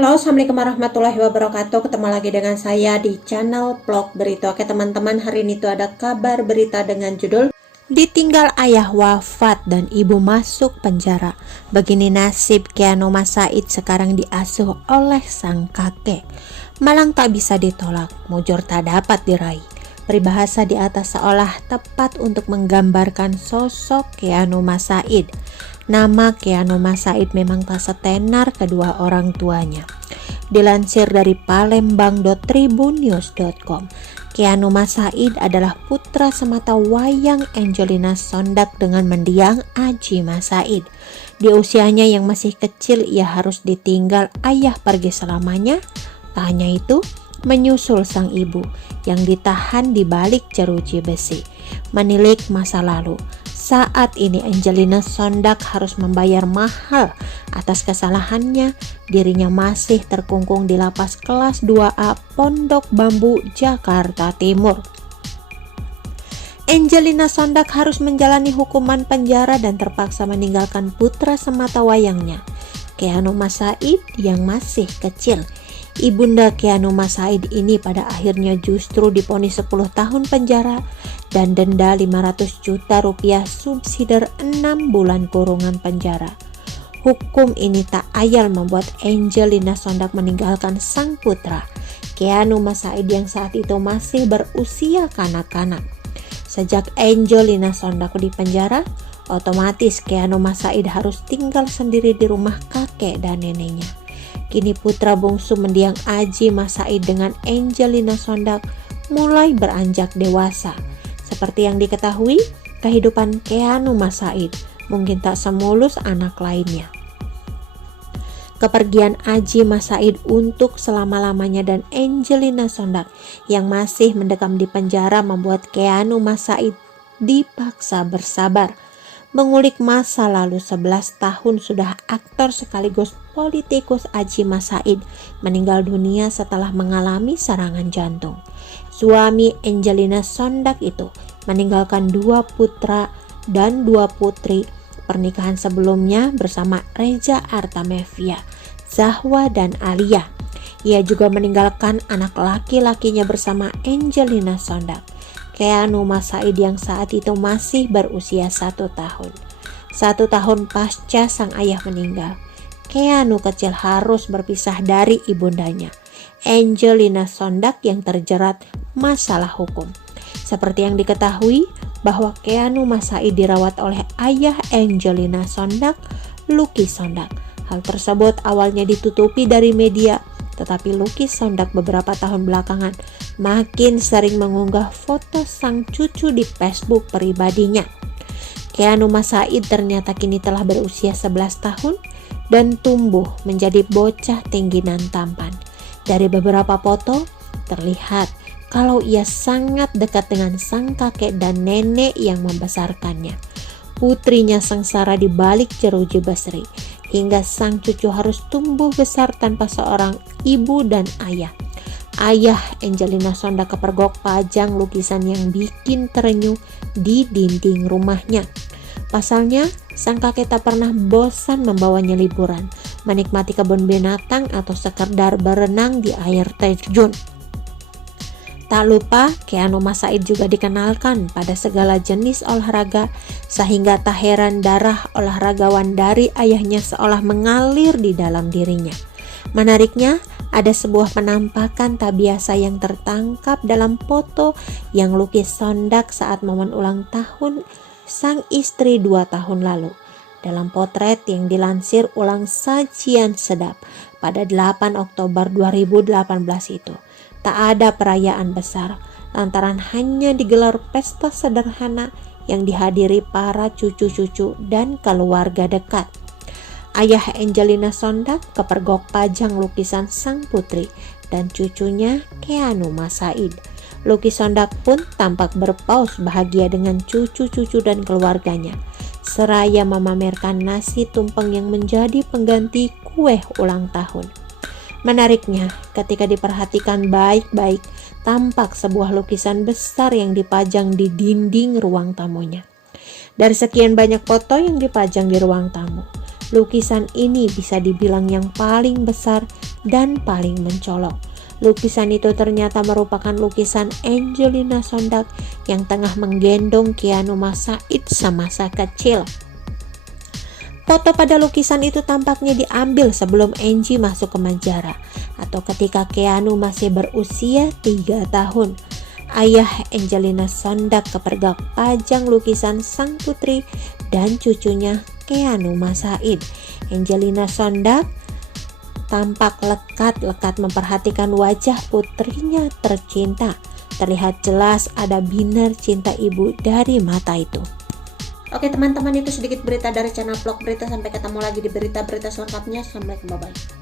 Halo, assalamualaikum warahmatullahi wabarakatuh. Ketemu lagi dengan saya di channel vlog berita. Oke teman-teman, hari ini tuh ada kabar berita dengan judul ditinggal ayah wafat dan ibu masuk penjara. Begini nasib Keanu Mas Said sekarang diasuh oleh sang kakek. Malang tak bisa ditolak, mujur tak dapat diraih. Peribahasa di atas seolah tepat untuk menggambarkan sosok Keanu Mas Said. Nama Keanu Mas Said memang tak setenar kedua orang tuanya. Dilansir dari palembang.tribunnews.com, Keanu Mas Said adalah putra semata wayang Angelina Sondak dengan mendiang Aji Mas Said. Di usianya yang masih kecil ia harus ditinggal ayah pergi selamanya. Tak hanya itu, menyusul sang ibu yang ditahan di balik jeruji besi. Menilik masa lalu, saat ini Angelina Sondak harus membayar mahal atas kesalahannya. Dirinya masih terkungkung di lapas kelas 2A Pondok Bambu, Jakarta Timur. Angelina Sondak harus menjalani hukuman penjara dan terpaksa meninggalkan putra semata wayangnya, Keanu Mas Said yang masih kecil. Ibunda Keanu Mas Said ini pada akhirnya justru divonis 10 tahun penjara dan denda 500 juta rupiah subsidi 6 bulan kurungan penjara. Hukum ini tak ayal membuat Angelina Sondak meninggalkan sang putra, Keanu Mas Said yang saat itu masih berusia kanak-kanak. Sejak Angelina Sondak di penjara, otomatis Keanu Mas Said harus tinggal sendiri di rumah kakek dan neneknya. Kini putra bungsu mendiang Aji Mas Said dengan Angelina Sondak mulai beranjak dewasa. Seperti yang diketahui, kehidupan Keanu Mas Said mungkin tak semulus anak lainnya. Kepergian Aji Mas Said untuk selama-lamanya dan Angelina Sondak yang masih mendekam di penjara membuat Keanu Mas Said dipaksa bersabar. Mengulik masa lalu, 11 tahun sudah aktor sekaligus politikus Aji Mas Said meninggal dunia setelah mengalami serangan jantung. Suami Angelina Sondak itu meninggalkan 2 putra dan 2 putri pernikahan sebelumnya bersama Reza Artamevia, Zahwa dan Alia. Ia juga meninggalkan anak laki-lakinya bersama Angelina Sondak, Keanu Mas Said yang saat itu masih berusia 1 tahun. 1 tahun pasca sang ayah meninggal, Keanu kecil harus berpisah dari ibundanya, Angelina Sondak yang terjerat masalah hukum. Seperti yang diketahui bahwa Keanu Mas Said dirawat oleh ayah Angelina Sondak, Lucky Sondak. Hal tersebut awalnya ditutupi dari media, tetapi Lucky Sondak beberapa tahun belakangan makin sering mengunggah foto sang cucu di Facebook pribadinya. Keanu Mas Said ternyata kini telah berusia 11 tahun dan tumbuh menjadi bocah tinggi dan tampan. Dari beberapa foto terlihat kalau ia sangat dekat dengan sang kakek dan nenek yang membesarkannya. Putrinya sengsara di balik jeruji besi, hingga sang cucu harus tumbuh besar tanpa seorang ibu dan ayah. Ayah Angelina Sondak kepergok pajang lukisan yang bikin terenyuh di dinding rumahnya. Pasalnya, sang kakek tak pernah bosan membawanya liburan, menikmati kebun binatang atau sekedar berenang di air terjun. Tak lupa, Keanu Mas Said juga dikenalkan pada segala jenis olahraga, sehingga tak heran darah olahragawan dari ayahnya seolah mengalir di dalam dirinya. Menariknya, ada sebuah penampakan tak biasa yang tertangkap dalam foto yang Lucky Sondak saat momen ulang tahun sang istri 2 tahun lalu. Dalam potret yang dilansir ulang Sajian Sedap pada 8 Oktober 2018 itu, tak ada perayaan besar, lantaran hanya digelar pesta sederhana yang dihadiri para cucu-cucu dan keluarga dekat. Ayah Angelina Sondak kepergok pajang lukisan sang putri dan cucunya Keanu Mas Said. Lucky Sondak pun tampak berpaus bahagia dengan cucu-cucu dan keluarganya, seraya memamerkan nasi tumpeng yang menjadi pengganti kue ulang tahun. Menariknya, ketika diperhatikan baik-baik, tampak sebuah lukisan besar yang dipajang di dinding ruang tamunya. Dari sekian banyak foto yang dipajang di ruang tamu, Lukisan ini bisa dibilang yang paling besar dan paling mencolok. Lukisan itu ternyata merupakan lukisan Angelina Sondak yang tengah menggendong Keanu Said semasa kecil. Foto pada lukisan itu tampaknya diambil sebelum Angie masuk ke penjara atau ketika Keanu masih berusia 3 tahun. Ayah Angelina Sondak kepergok pajang lukisan sang putri dan cucunya Keanu Said. Angelina Sondak tampak lekat-lekat memperhatikan wajah putrinya tercinta. Terlihat jelas ada binar cinta ibu dari mata itu. Oke teman-teman, itu sedikit berita dari channel Vlog Berita. Sampai ketemu lagi di berita-berita selengkapnya. Assalamualaikum, bye-bye.